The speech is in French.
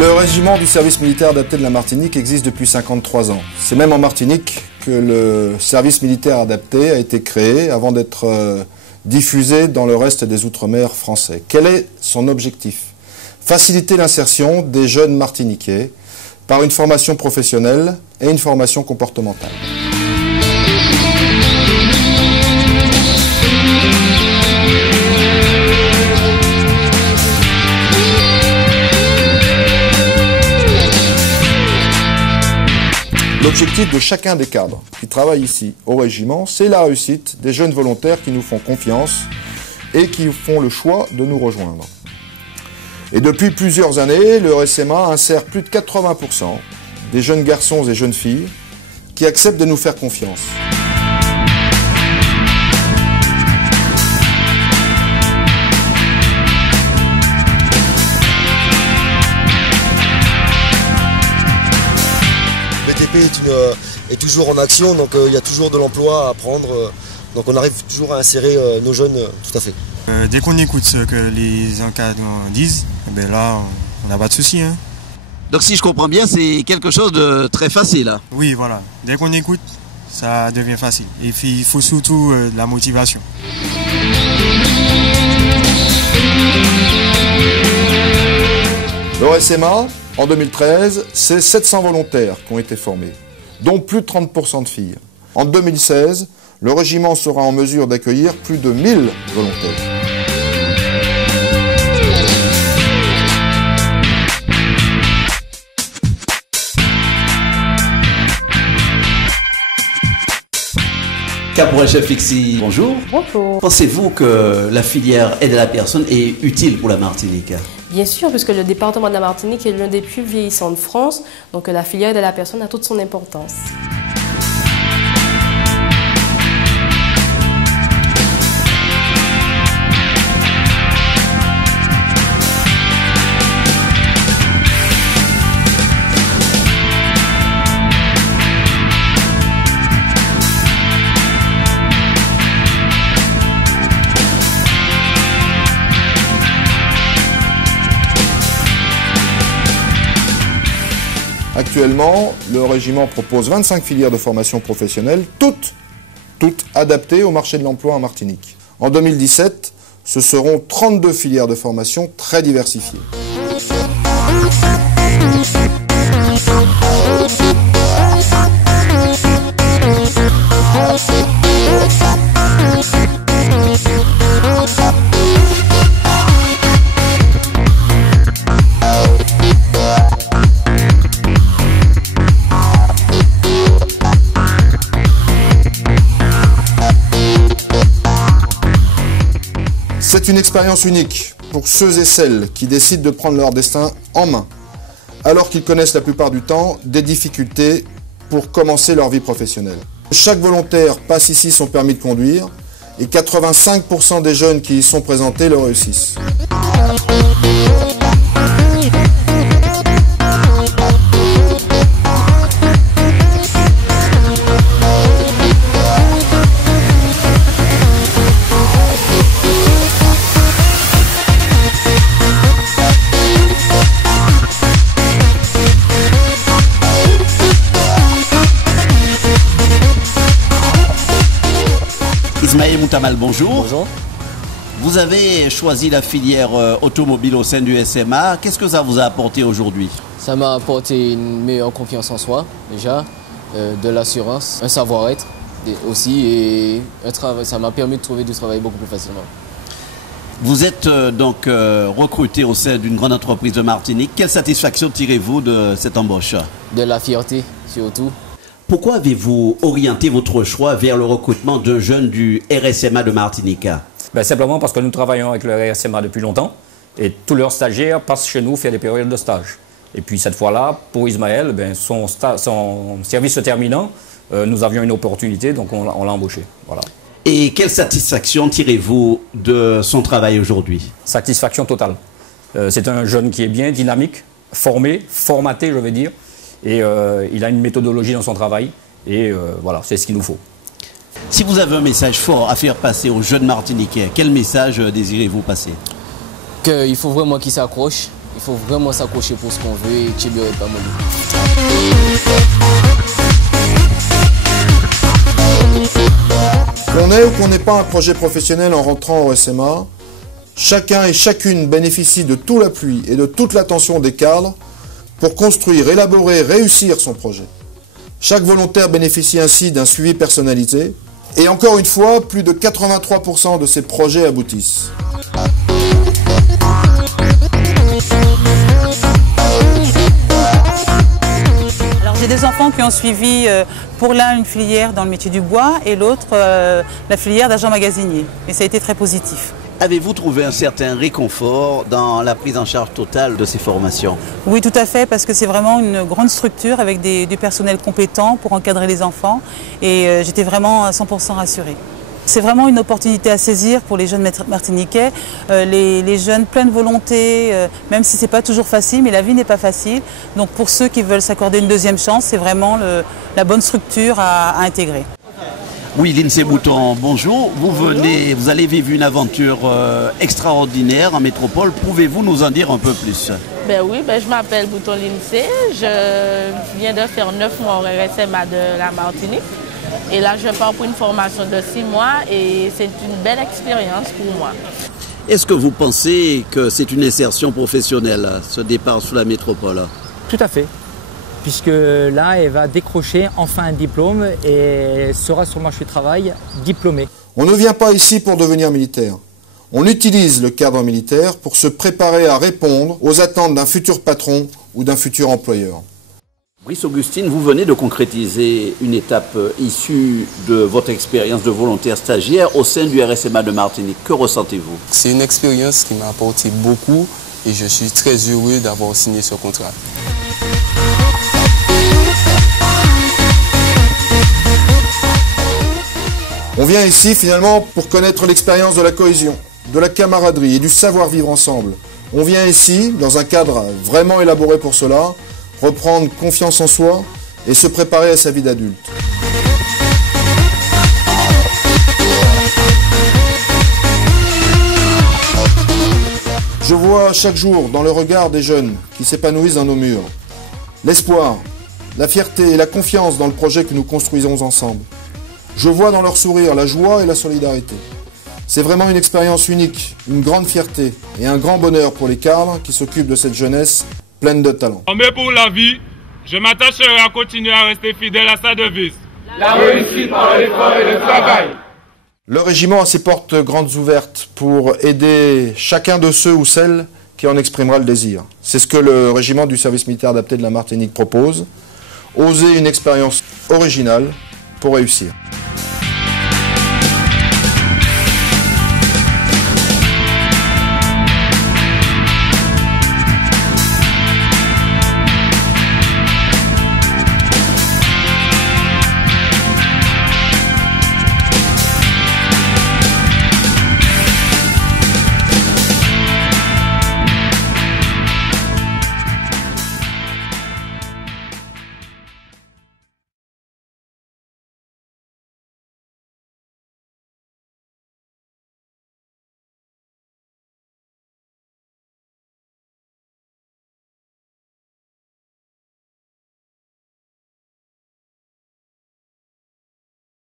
Le régiment du service militaire adapté de la Martinique existe depuis 53 ans. C'est même en Martinique que le service militaire adapté a été créé avant d'être diffusé dans le reste des Outre-mer français. Quel est son objectif? Faciliter l'insertion des jeunes martiniquais par une formation professionnelle et une formation comportementale. L'objectif de chacun des cadres qui travaillent ici au régiment, c'est la réussite des jeunes volontaires qui nous font confiance et qui font le choix de nous rejoindre. Et depuis plusieurs années, le RSMA insère plus de 80% des jeunes garçons et jeunes filles qui acceptent de nous faire confiance. Est toujours en action, donc il y a toujours de l'emploi à prendre, donc on arrive toujours à insérer nos jeunes, tout à fait. Dès qu'on écoute ce que les encadrants disent, ben là on n'a pas de souci. Hein. Donc si je comprends bien, c'est quelque chose de très facile. Hein. Oui, voilà. Dès qu'on écoute, ça devient facile. Et puis il faut surtout de la motivation. Le RSMA, en 2013, c'est 700 volontaires qui ont été formés, dont plus de 30% de filles. En 2016, le régiment sera en mesure d'accueillir plus de 1000 volontaires. Caporal-chef Fixi, bonjour. Bonjour. Pensez-vous que la filière aide à la personne est utile pour la Martinique? Bien sûr, puisque le département de la Martinique est l'un des plus vieillissants de France, donc la filière aide à la personne a toute son importance. Actuellement, le régiment propose 25 filières de formation professionnelle, toutes adaptées au marché de l'emploi en Martinique. En 2017, ce seront 32 filières de formation très diversifiées. C'est une expérience unique pour ceux et celles qui décident de prendre leur destin en main, alors qu'ils connaissent la plupart du temps des difficultés pour commencer leur vie professionnelle. Chaque volontaire passe ici son permis de conduire et 85% des jeunes qui y sont présentés le réussissent. Ismaël Moutamal, bonjour. Bonjour. Vous avez choisi la filière automobile au sein du SMA. Qu'est-ce que ça vous a apporté aujourd'hui? Ça m'a apporté une meilleure confiance en soi, déjà, de l'assurance, un savoir-être aussi, et un travail. Ça m'a permis de trouver du travail beaucoup plus facilement. Vous êtes donc recruté au sein d'une grande entreprise de Martinique. Quelle satisfaction tirez-vous de cette embauche? De la fierté, surtout. Pourquoi avez-vous orienté votre choix vers le recrutement d'un jeune du RSMA de Martinique? Simplement parce que nous travaillons avec le RSMA depuis longtemps et tous leurs stagiaires passent chez nous faire des périodes de stage. Et puis cette fois-là, pour Ismaël, son service se terminant, nous avions une opportunité, donc on l'a embauché. Voilà. Et quelle satisfaction tirez-vous de son travail aujourd'hui? Satisfaction totale. C'est un jeune qui est bien dynamique, formé, formaté, je vais dire. Et il a une méthodologie dans son travail. Et voilà, c'est ce qu'il nous faut. Si vous avez un message fort à faire passer aux jeunes Martiniquais, quel message désirez-vous passer? Qu'il faut vraiment qu'ils s'accrochent Il faut vraiment s'accrocher pour ce qu'on veut et Tchébio est pas molly. Qu'on ait ou qu'on n'ait pas un projet professionnel en rentrant au SMA, chacun et chacune bénéficie de tout l'appui et de toute l'attention des cadres pour construire, élaborer, réussir son projet. Chaque volontaire bénéficie ainsi d'un suivi personnalisé et encore une fois, plus de 83% de ces projets aboutissent. J'ai des enfants qui ont suivi pour l'un une filière dans le métier du bois et l'autre la filière d'agent magasinier. Et ça a été très positif. Avez-vous trouvé un certain réconfort dans la prise en charge totale de ces formations? Oui, tout à fait, parce que c'est vraiment une grande structure avec du personnel compétent pour encadrer les enfants. Et j'étais vraiment à 100% rassurée. C'est vraiment une opportunité à saisir pour les jeunes martiniquais, les jeunes pleins de volonté, même si ce n'est pas toujours facile, mais la vie n'est pas facile. Donc pour ceux qui veulent s'accorder une deuxième chance, c'est vraiment la bonne structure à intégrer. Oui, Lindsay Bouton, bonjour. Vous allez vivre une aventure extraordinaire en métropole. Pouvez-vous nous en dire un peu plus? Oui, je m'appelle Bouton Lindsay. Je viens de faire 9 mois au RSMA de la Martinique. Et là, je pars pour une formation de 6 mois et c'est une belle expérience pour moi. Est-ce que vous pensez que c'est une insertion professionnelle, ce départ sous la métropole? Tout à fait. Puisque là, elle va décrocher enfin un diplôme et sera sur le marché du travail diplômée. On ne vient pas ici pour devenir militaire. On utilise le cadre militaire pour se préparer à répondre aux attentes d'un futur patron ou d'un futur employeur. Brice Augustine, vous venez de concrétiser une étape issue de votre expérience de volontaire stagiaire au sein du RSMA de Martinique. Que ressentez-vous? C'est une expérience qui m'a apporté beaucoup et je suis très heureux d'avoir signé ce contrat. On vient ici finalement pour connaître l'expérience de la cohésion, de la camaraderie et du savoir-vivre ensemble. On vient ici, dans un cadre vraiment élaboré pour cela, reprendre confiance en soi et se préparer à sa vie d'adulte. Je vois chaque jour dans le regard des jeunes qui s'épanouissent dans nos murs l'espoir, la fierté et la confiance dans le projet que nous construisons ensemble. Je vois dans leur sourire la joie et la solidarité. C'est vraiment une expérience unique, une grande fierté et un grand bonheur pour les cadres qui s'occupent de cette jeunesse pleine de talent. Mais pour la vie, je m'attacherai à continuer à rester fidèle à sa devise. La réussite par l'effort et le travail. Le régiment a ses portes grandes ouvertes pour aider chacun de ceux ou celles qui en exprimera le désir. C'est ce que le régiment du service militaire adapté de la Martinique propose. Oser une expérience originale pour réussir.